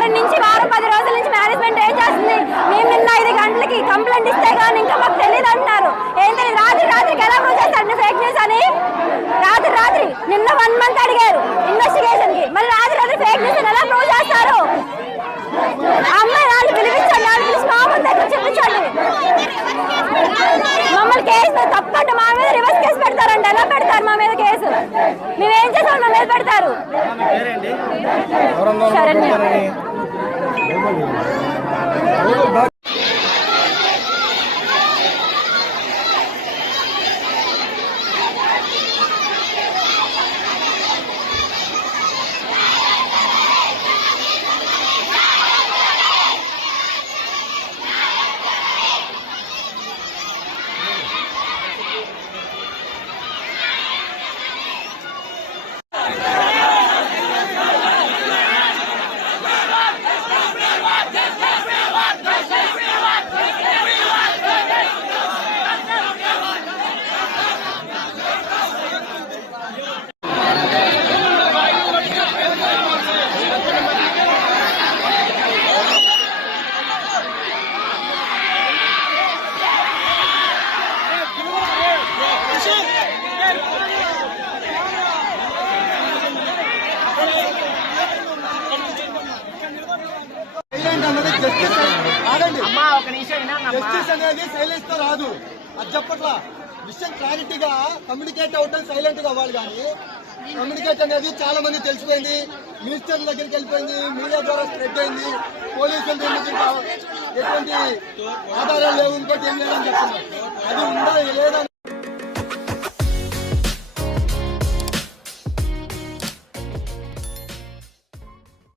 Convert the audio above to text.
వారం నుంచి వారం పది రోజుల నుంచి మేనేజ్మెంట్ ఏం చేస్తుంది? మేము నిన్న ఐదు గంటలకి కంప్లైంట్ ఇస్తే కానీ ఇంకా మాకు తెలియదు అంటున్నారు. ఏం తెలియదు రాత్రి రాత్రికి ఎలా ప్రూవ్ చేస్తారు? ఫేక్ న్యూస్ అని? రాత్రి రాత్రి. నిన్న వన్ మంత్ అడిగారు ఇన్వెస్టిగేషన్కి. మరి రాత్రి రాత్రి ఫేక్ న్యూస్ ఎలా ప్రూవ్ చేస్తారు? అమ్మాయి వాళ్ళు పిలిపించండి వాళ్ళు పిలిచి మా ముందు దగ్గర చూపించండి. మమ్మల్ని కేసు తప్పకుండా మా మీద రివర్స్ కేసు పెడతారండి. ఎలా పెడతారు మా మీద కేసు? మేమేం చేసాం మా మీద పెడతారు. శరణ్య. Vamos lá. సైలెంట్ అన్నది జస్టిస్ ఆగండి జస్టిస్ అనేది సైలెన్స్తో రాదు. అది చెప్పట్లా. విషయం క్లారిటీగా కమ్యూనికేట్ అవటం సైలెంట్గా అవ్వాలి కానీ కమ్యూనికేట్ అనేది చాలా మంది తెలిసిపోయింది. మినిస్టర్ల దగ్గరికి వెళ్ళిపోయింది మీడియా ద్వారా స్ప్రెడ్ అయింది. పోలీసుల ఎటువంటి ఆధారాలు లేవు ఇంకోటి ఏం లేదని చెప్తున్నారు అది ఉందా లేదా